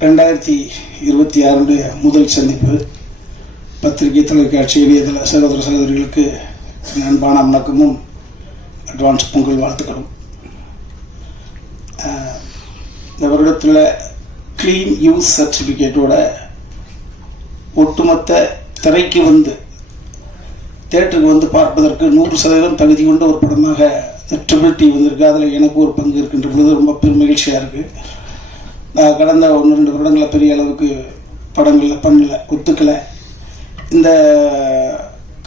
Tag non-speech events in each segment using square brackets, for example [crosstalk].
ரெண்டாயிரத்தி இருபத்தி ஆறுடைய முதல் சந்திப்பு. பத்திரிகை தொலைக்காட்சி இணையதள சகோதர சகோதரிகளுக்கு அன்பான வணக்கமும் அட்வான்ஸ் பொங்கல் வாழ்த்துக்களும். இந்த வருடத்தில் க்ளீன் யூஸ் சர்டிஃபிகேட்டோட ஒட்டுமொத்த திரைக்கு வந்து தேட்டருக்கு வந்து பார்ப்பதற்கு நூறு சதவீதம் தகுதி கொண்ட ஒரு படமாக ட்ரிபிள் டி வந்திருக்கு. அதில் எனக்கு ஒரு பங்கு இருக்கின்ற பொழுது ரொம்ப பெரும் மகிழ்ச்சியாக இருக்குது கடந்த ஒன்று ரெண்டு வருடங்களில் பெரிய அளவுக்கு படங்களில் பண்ணல ஒத்துக்கலை. இந்த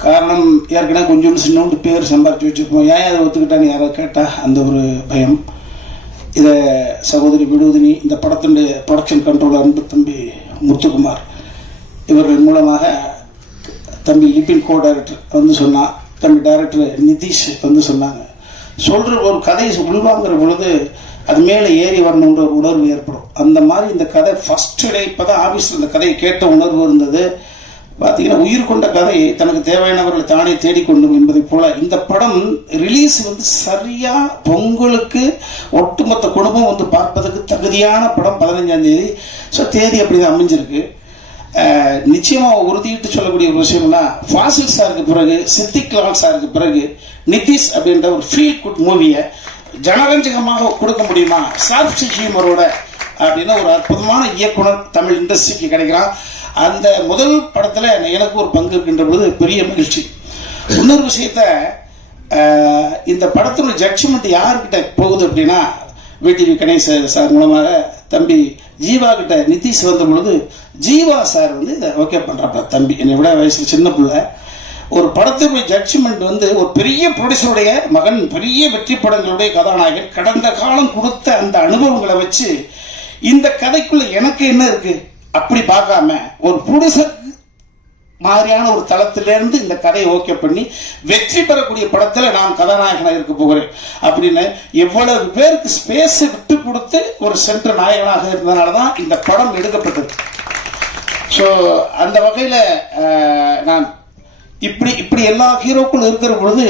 காரணம் ஏற்கனவே கொஞ்சோண்டு சின்னோண்டு பேர் சம்பாரிச்சு வச்சுருப்போம் ஏன் அதை ஒத்துக்கிட்டான்னு யாராவது கேட்டால் அந்த ஒரு பயம். இதை சகோதரி விடுதினி இந்த படத்தினுடைய ப்ரொடக்ஷன் கண்ட்ரோலர் அன்பு தம்பி முத்துக்குமார் இவர்கள் மூலமாக தம்பி லிபின் கோ டைரக்டர் வந்து சொன்னான் தம்பி டைரக்டர் நிதிஷ் வந்து சொன்னாங்க. சொல்கிற ஒரு கதையை உள்வாங்கிற பொழுது அது மேலே ஏறி வரணுன்ற ஒரு உணர்வு ஏற்படும். அந்த மாதிரி இந்த கதை ஃபர்ஸ்ட் டே இப்போ தான் ஆஃபீஸில் இந்த கதையை கேட்ட உணர்வு இருந்தது. பார்த்தீங்கன்னா உயிர் கொண்ட கதை தனக்கு தேவையானவர்களை தானே தேடிக்கொண்டும் என்பதை போல இந்த படம் ரிலீஸ் வந்து சரியா பொங்கலுக்கு ஒட்டுமொத்த குடும்பம் வந்து பார்ப்பதற்கு தகுதியான படம் பதினஞ்சாம் தேதி. ஸோ தேதி அப்படி தான் அமைஞ்சிருக்கு நிச்சயமாக உறுதியிட்டு சொல்லக்கூடிய ஒரு விஷயம்னா ஃபாசில் சாருக்கு பிறகு சித்திக் லால் சாருக்கு பிறகு நிதிஷ் அப்படின்ற ஒரு ஃபீல் குட் மூவியை ஜனரஞ்சகமாக கொடுக்க முடியுமா? சாஃப்ட் ஹியூமரோட அப்படின்னு ஒரு அற்புதமான இயக்குனர் தமிழ் இண்டஸ்ட்ரிக்கு கிடைக்கிறான். அந்த முதல் படத்தில் எனக்கு ஒரு பங்கு இருக்கின்ற பொழுது பெரிய மகிழ்ச்சி. இன்னொரு விஷயத்த இந்த படத்தினுடைய ஜட்ஜ்மெண்ட் யாருக்கிட்ட போகுது அப்படின்னா விடிவி கணேச சார் மூலமாக தம்பி ஜீவா கிட்ட நிதிஷ் வந்த பொழுது ஜீவா சார் வந்து இதை ஓகே பண்ணுறப்ப தம்பி. என்னை விட வயசில் சின்ன பிள்ளை. ஒரு படத்தினுடைய ஜட்ஜ்மெண்ட் வந்து ஒரு பெரிய ப்ரொடியூசருடைய மகன் பெரிய வெற்றி படங்களுடைய கதாநாயகன் கடந்த காலம் கொடுத்த அந்த அனுபவங்களை வச்சு இந்த கதைக்குள்ள எனக்கு என்ன இருக்கு? அப்படி பார்க்காம ஒரு ப்ரொடியூசர் மாதிரியான ஒரு தளத்திலிருந்து இந்த கதையை ஓகே பண்ணி வெற்றி பெறக்கூடிய படத்தில் நான் கதாநாயகனாக இருக்க போகிறேன் அப்படின்னு எவ்வளவு பேருக்கு ஸ்பேஸ் விட்டு கொடுத்து ஒரு சென்ற நாயகனாக இருந்ததுனால தான் இந்த படம் எடுக்கப்பட்டது. ஸோ அந்த வகையில் நான் இப்படி இப்படி எல்லா ஹீரோக்களும் இருக்கிற பொழுது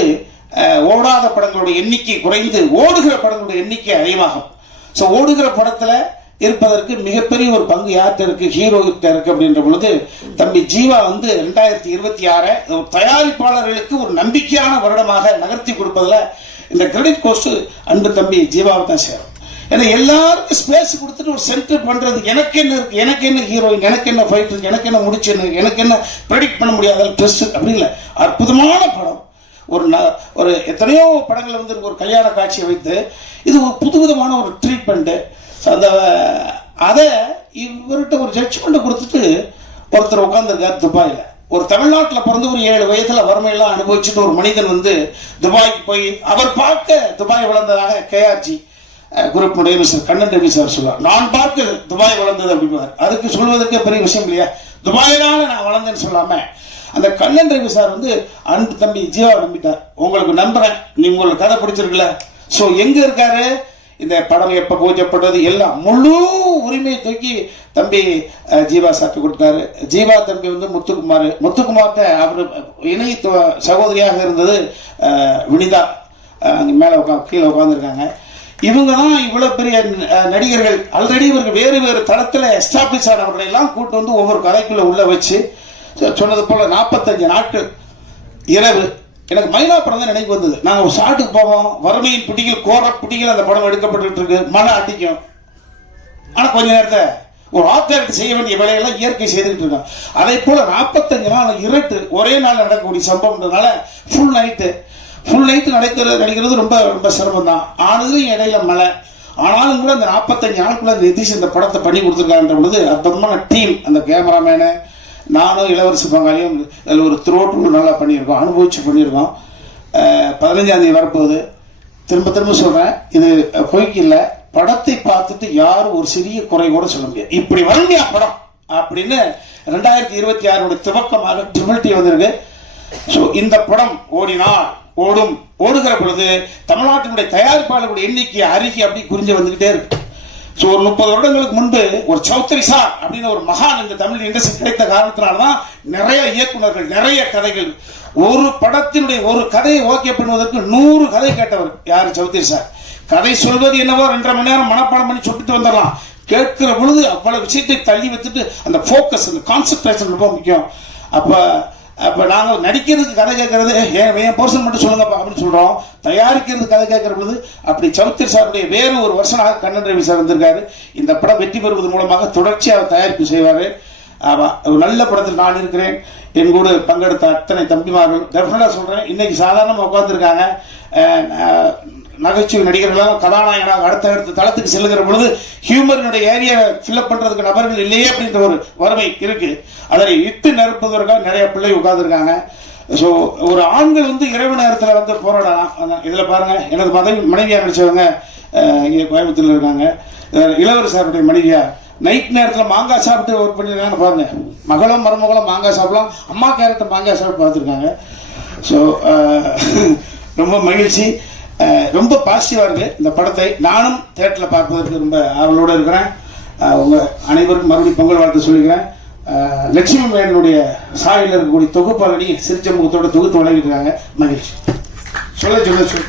ஓடாத படங்களுடைய எண்ணிக்கை குறைந்து ஓடுகிற படங்களுடைய எண்ணிக்கை அதிகமாகும். ஸோ ஓடுகிற படத்தில் இருப்பதற்கு மிகப்பெரிய ஒரு பங்கு யார்கிட்ட இருக்கு? ஹீரோ கிட்ட இருக்கு அப்படின்ற பொழுது தம்பி ஜீவா வந்து ரெண்டாயிரத்தி இருபத்தி ஆறை தயாரிப்பாளர்களுக்கு ஒரு நம்பிக்கையான வருடமாக நகர்த்தி கொடுப்பதில் இந்த கிரெடிட் கோஸ்ட் அன்பு தம்பி ஜீவாவை தான் சேரும். ஏன்னா எல்லாருக்கும் ஸ்பேஸ் கொடுத்துட்டு ஒரு சென்டர் பண்ணுறது எனக்கு என்ன இருக்கு? எனக்கு என்ன ஹீரோயின் எனக்கு என்ன ஃபைட் எனக்கு என்ன முடிச்சு எனக்கு என்ன ப்ரெடிக்ட் பண்ண முடியாத? ட்ரெஸ் அப்படி இல்லை. அற்புதமான படம். ஒரு ந- ஒரு எத்தனையோ படங்கள் வந்து ஒரு கல்யாண காட்சியை வைத்து இது ஒரு புது விதமான ஒரு ட்ரீட்மெண்ட்டு அந்த அதை இவர்கிட்ட ஒரு ஜட்ஜ்மெண்ட்டை கொடுத்துட்டு ஒருத்தர் உட்காந்துருக்கார் துபாயில். ஒரு தமிழ்நாட்டில் பிறந்து ஒரு ஏழு வயதில் வறுமையெல்லாம் அனுபவிச்சுட்டு ஒரு மனிதன் வந்து துபாய்க்கு போய் அவர் பார்க்க துபாய் வளர்ந்ததாக கேஆர்ஜி குரூப்புடைய மிஸ்டர் கண்ணன் ரவி சார் சொல்லுவார் நான் பார்த்து துபாய் வளர்ந்தது அப்படிம்பார். அதுக்கு சொல்வதற்கே பெரிய விஷயம் இல்லையா? துபாயிலான நான் வளர்ந்தேன்னு சொல்லாம அந்த கண்ணன் ரவி சார் வந்து அன்பு தம்பி ஜீவா நம்பிட்டார். உங்களுக்கு நம்புறேன். நீ உங்களுக்கு கதை பிடிச்சிருக்குல்ல. ஸோ எங்க இருக்காரு? இந்த படம் எப்ப பூஜைப்பட்டது? எல்லாம் முழு உரிமையை தூக்கி தம்பி ஜீவா சாப்பிட்டு கொடுத்தாரு. ஜீவா தம்பி வந்து முத்துக்குமார் முத்துக்குமார்கிட்ட அவர் இணை சகோதரியாக இருந்தது வினிதா. அங்கே அங்க மேல உட்கா கீழே உட்காந்துருக்காங்க இவங்க தான் இவ்வளோ பெரிய நடிகர்கள். ஆல்ரெடி இவர்கள் வேறு வேறு தளத்தில் எஸ்டாப்ளிஷ் ஆனவர்களை எல்லாம் கூட்டு வந்து ஒவ்வொரு கதைக்குள்ள உள்ள வச்சு சொன்னது போல் நாற்பத்தஞ்சு நாட்கள் இரவு. எனக்கு மைனா தான் நினைவு வந்தது. நாங்கள் ஒரு ஷாட்டுக்கு போவோம். வறுமையின் பிடிகள் கோர பிடிகள் அந்த படம் எடுக்கப்பட்டு இருக்கு. மழை அடிக்கும். ஆனால் கொஞ்ச நேரத்தை ஒரு ஆத்தருக்கு செய்ய வேண்டிய வேலையெல்லாம் இயற்கை செய்துக்கிட்டு இருக்கோம் அதே போல் நாற்பத்தஞ்சு நாள் இருட்டு ஒரே நாள் நடக்கக்கூடிய சம்பவம்ன்றதுனால ஃபுல் நைட்டு ஃபுல் நைட்டு நடக்கிறது நடிக்கிறது ரொம்ப ரொம்ப சிரமம் தான் ஆனதும் இடையில மழை. ஆனாலும் கூட அந்த நாற்பத்தஞ்சு நாளுக்குள்ள நிதிஷ் இந்த படத்தை பண்ணி கொடுத்துருக்கான்ற பொழுது அற்புதமான டீம் அந்த கேமராமேனு நானும் இளவரசி பங்காளியும் அதில் ஒரு த்ரோட்டு நல்லா பண்ணியிருக்கோம் அனுபவிச்சு பண்ணியிருக்கோம். அஹ், பதினஞ்சாம் தேதி வரப்போகுது. திரும்ப திரும்ப சொல்கிறேன் இது பொய்க்கு படத்தை பார்த்துட்டு யாரும் ஒரு சிறிய குறை கூட சொல்ல முடியாது. இப்படி வருமையா படம் அப்படின்னு ரெண்டாயிரத்தி இருபத்தி ஆறுடைய துவக்கமாக ட்ரிபிள் டி வந்திருக்கு. ஸோ இந்த படம் ஓடினால் ஓடும் ஓடுகிற பொழுது தமிழ்நாட்டினுடைய தயாரிப்பாளர்களுடைய எண்ணிக்கை அருகி அப்படி குறிஞ்சு வந்துகிட்டே இருக்கு. ஸோ ஒரு முப்பது வருடங்களுக்கு முன்பு ஒரு சௌத்ரி சார் அப்படின்னு ஒரு மகான் இந்த தமிழ் இண்டஸ்ட்ரி கிடைத்த காரணத்தினால்தான் நிறைய இயக்குனர்கள் நிறைய கதைகள் ஒரு படத்தினுடைய ஒரு கதையை ஓகே பண்ணுவதற்கு நூறு கதை கேட்டவர் யார் சௌத்ரி சார்? கதை சொல்வது என்னவோ ரெண்டரை மணி நேரம் மனப்பாடம் பண்ணி சொல்லிட்டு வந்துடலாம். கேட்கிற பொழுது அவ்வளவு விஷயத்தை தள்ளி வச்சுட்டு அந்த ஃபோக்கஸ் அந்த கான்சென்ட்ரேஷன் ரொம்ப முக்கியம். அப்போ அப்போ நாங்கள் நடிக்கிறதுக்கு கதை கேட்கறது ஏன் என் போர்ஷன் மட்டும் சொல்லுங்கப்பா அப்படின்னு சொல்கிறோம் தயாரிக்கிறது கதை கேட்குற பொழுது அப்படி சௌத்ரி சாருடைய வேறு ஒரு வருஷனாக கண்ணன் ரவி சார் வந்திருக்காரு. இந்த படம் வெற்றி பெறுவது மூலமாக தொடர்ச்சியாக தயாரிப்பு செய்வார். ஆமா ஒரு நல்ல படத்தில் நான் இருக்கிறேன். என் கூட பங்கெடுத்த அத்தனை தம்பிமார்கள் டெஃபினட்டா சொல்கிறேன் இன்னைக்கு சாதாரணமாக உட்காந்துருக்காங்க நகைச்சுவை நடிகர்களாக கதாநாயகனாக அடுத்த அடுத்த தளத்துக்கு செல்லுகிற பொழுது ஹியூமரினுடைய ஏரியா ஃபில்அப் பண்றதுக்கு நபர்கள் இல்லையே அப்படின்ற ஒரு வறுமை இருக்கு. அதனை இட்டு நிரப்புவதற்காக நிறைய பிள்ளை உட்காந்துருக்காங்க ஸோ ஒரு ஆண்கள் வந்து இரவு நேரத்தில் வந்து போராடலாம் இதில் பாருங்கள் பாருங்க எனது மதவி மனைவியாக நடிச்சவங்க இங்கே கோயம்புத்தூர்ல இருக்காங்க. இளவரசருடைய மனைவியா நைட் நேரத்தில் மாங்காய் சாப்பிட்டு ஒர்க் பண்ணியிருக்காங்கன்னு பாருங்க. மகளும் மருமகளும் மாங்காய் சாப்பிடலாம். அம்மா கேரக்டர் மாங்காய் சாப்பிட்டு பார்த்துருக்காங்க. ஸோ [laughs] ரொம்ப மகிழ்ச்சி. ரொம்ப பாசிட்டிவாக இருக்கு இந்த படத்தை. நானும் தேட்டரில் பார்ப்பதற்கு ரொம்ப ஆவலோடு இருக்கிறேன். உங்கள் உங்க அனைவருக்கும் மறுபடியும் பொங்கல் வாழ்த்து சொல்லிக்கிறேன். லட்சுமி மேனுடைய சாலையில் இருக்கக்கூடிய தொகுப்பாளனி சிரிச்ச முகத்தோட தொகுத்து வழங்கிட்டு இருக்காங்க மகிழ்ச்சி. சொல்ல சொல்ல சொல்ல.